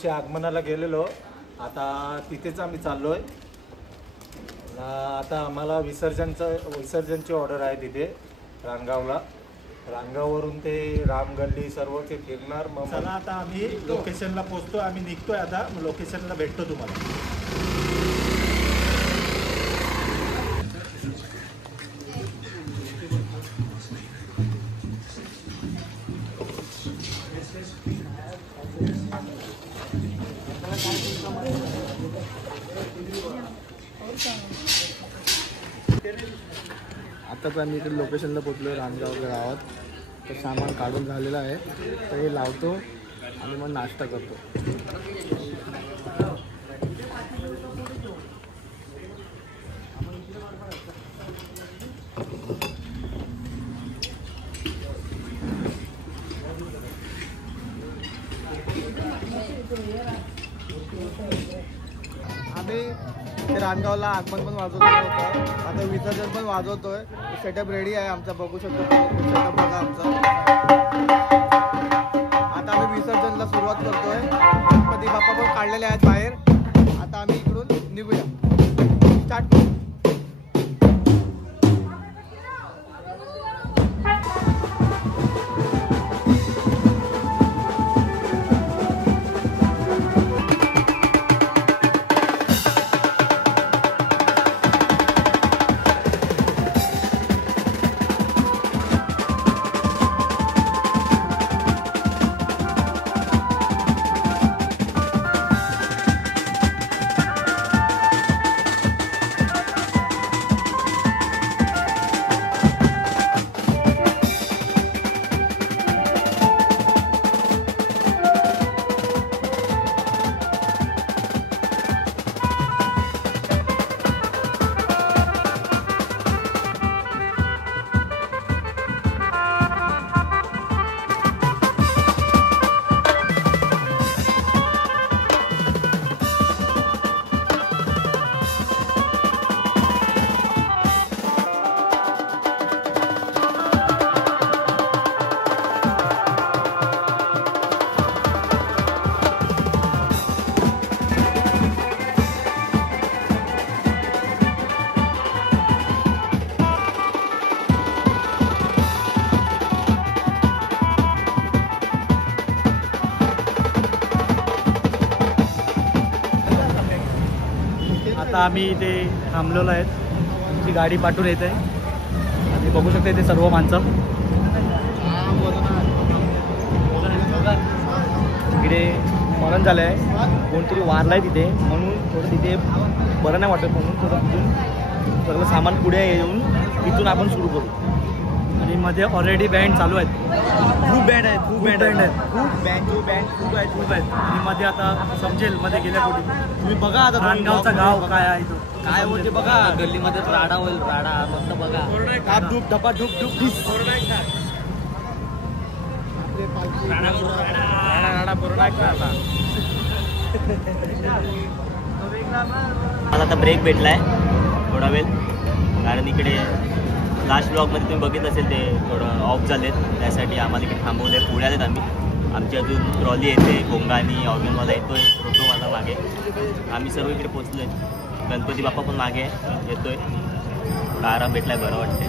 दिवशी आगमनाला गेलेलो, आता तिथेच आम्ही चाललो आहे. आता आम्हाला विसर्जनची ऑर्डर आहे तिथे रानगावला. रानगाववरून ते रामगल्ली सर्व ते फिरणार. मग चला आता आम्ही लोकेशनला पोहोचतो. आम्ही निघतोय आता, लोकेशनला भेटतो तुम्हाला. आताच आम्ही इकडे लोकेशनला पोचलो रानगाव गावात. तर सामान काढून झालेलं आहे, तर हे लावतो आणि मग नाश्ता करतो. आम्ही ते रानगावला आगमन पण वाजवतो होतं, आता विसर्जन पण वाजवतोय. सेटअप रेडी आहे आमचा, बघू शकतो सेटअप बघा आमचा. आता आम्ही विसर्जनला सुरुवात करतोय. गणपती बाप्पा पण काढलेले आहेत बाहेर. आता आम्ही इकडून निघूया, स्टार्ट करू. आता आम्ही इथे थांबलेलो आहेत. आमची गाडी पाठवून येते आणि बघू शकता इथे सर्व माणसं. इकडे मरण झालं आहे, कोणतरी वारलं आहे तिथे, म्हणून थोडं तिथे बरं नाही वाटत, म्हणून थोडं तिथून सगळं सामान पुढे येऊन इथून आपण सुरू करू. आणि मध्ये ऑलरेडी बँड चालू आहेत, खूप बँड आहेत, खूप बँड आहेत, खूप आहेत. आणि मध्ये आता समजेल मध्ये गेल्या कुठे. तुम्ही बघा आता रानगावचा गाव काय आहे तो, काय होते बघा. गल्लीमध्ये राडा होईल, राडा मस्त बघा. धाप धूप धपा धूप धूप धीस. मला आता ब्रेक भेटलाय थोडा वेळ, कारण इकडे लास्ट ब्लॉगमध्ये तुम्ही बघितलं असेल ते थोडं ऑफ झालेत, त्यासाठी आम्हाला इकडे थांबवले. पुढे आलेत आम्ही. आमची अजून ट्रॉली येते, गोंगा आणि ऑर्गनवाला येतोय, रोटोवाला मागे. आम्ही सर्व इकडे पोचलो आहे. गणपती बाप्पा पण मागे येतोय. आराम भेटलाय, बरं वाटतंय.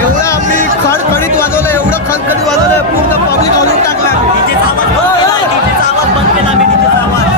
एवढं आम्ही खडखडीत वाजवलं, एवढं खडखडीत वाजवलं, पूर्ण पब्लिक हलवून टाकला. डीजेचा आवाज बंद केला आम्ही, डीजेचा आवाज.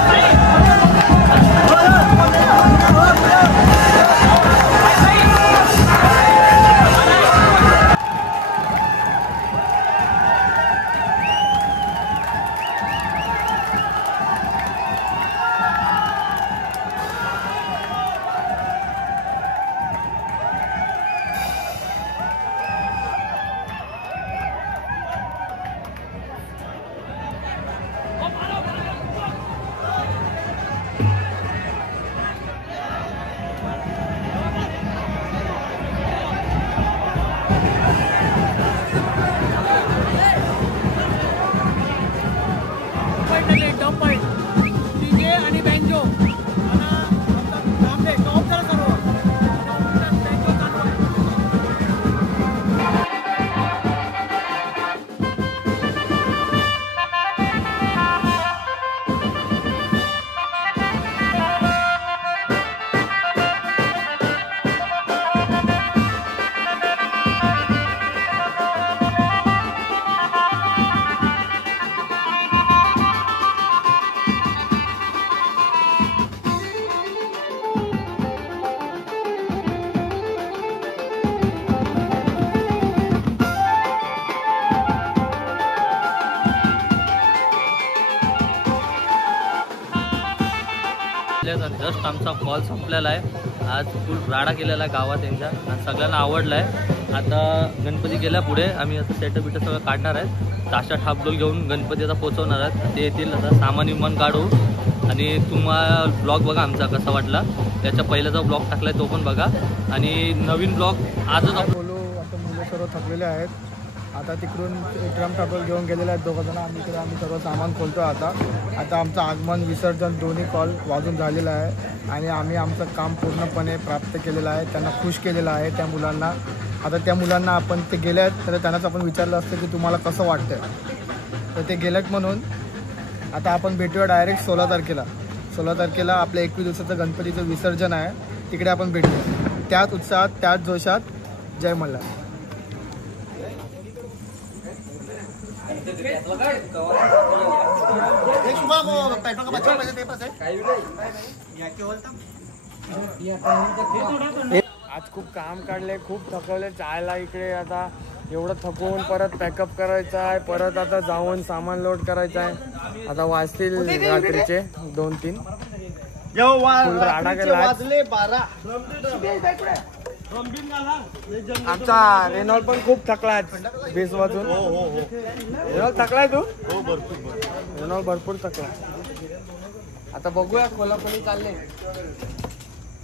जस्ट आमचा कॉल संपलेला आहे. आज फुल राडा केलेला आहे गावात त्यांच्या आणि सगळ्यांना आवडला आहे. आता गणपती गेल्या पुढे आम्ही आता सेटअप बिटअप सगळं काढणार आहेत. ताशा ठापडोल घेऊन गणपती आता पोचवणार आहेत. ते येतील आता सामान विमान काढू आणि तुम्हाला ब्लॉग बघा आमचा कसा वाटला. त्याच्या पहिला जो ब्लॉग टाकला आहे तो पण बघा आणि नवीन ब्लॉग आजच बोलू. आता मुलं सर्व थकलेले आहेत. आता तिकडून ड्रम टाकून घेऊन गेलेले आहेत दोघंजण. आम्ही सर्व सामान खोलतो. आता आमचं आगमन विसर्जन दोन्ही कॉल वाजून झालेलं आहे आणि आम्ही आमचं काम पूर्णपणे प्राप्त केलेलं आहे. त्यांना खुश केलेलं आहे त्या मुलांना. आता त्या मुलांना आपण ते गेले आहेत तर त्यांनाच आपण विचारलं असतं की तुम्हाला कसं वाटतं, तर ते गेलेत म्हणून आता आपण भेटूया डायरेक्ट 16 तारखेला. 16 तारखेला आपल्या 21 दिवसाचं गणपतीचं विसर्जन आहे. तिकडे आपण भेटूया त्याच उत्साहात त्याच जोशात. जय मल्हार. आज खूप काम काढले, खूप थकवले. चायला इकडे आता एवढं थकवून परत पॅकअप करायचं आहे. परत आता जाऊन सामान लोड करायचं आहे. आता वाजतील रात्रीचे 2-3. राडा केला. आमचा रेनॉल्ड पण खूप थकला आहे बेस वाजून. रेनॉल्ड थकलाय तू? रेनॉल्ड भरपूर थकला. आता बघूया कोल्हापुरी चालले.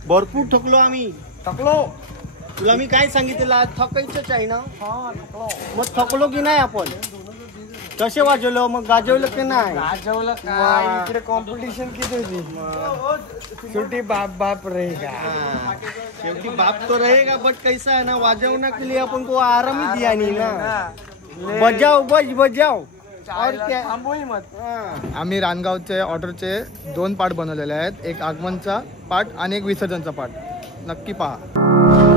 भरपूर थकलो आम्ही. थकलो तुला मी काय सांगितलं, थकायचंच आहे ना. हा थकलो. मग थकलो की नाही आपण? कसे वाजवलो मग, गाजवलं की नाही? गाजवलं काय? इकडे कॉम्पिटिशन किती होती. शेवटी बाप बाप रहेगा. शेवटी बाप तो रहेगा, बट कैसा है ना, वाजवना के लिए अपन को आराम ही दिया नहीं ना. बजाव बजाव और क्या. थांबवही मत. आम्ही रानगावचे ऑर्डरचे 2 पार्ट बनवलेले आहेत. एक आगमनचा पार्ट आणि एक विसर्जनचा पार्ट. नक्की पहा.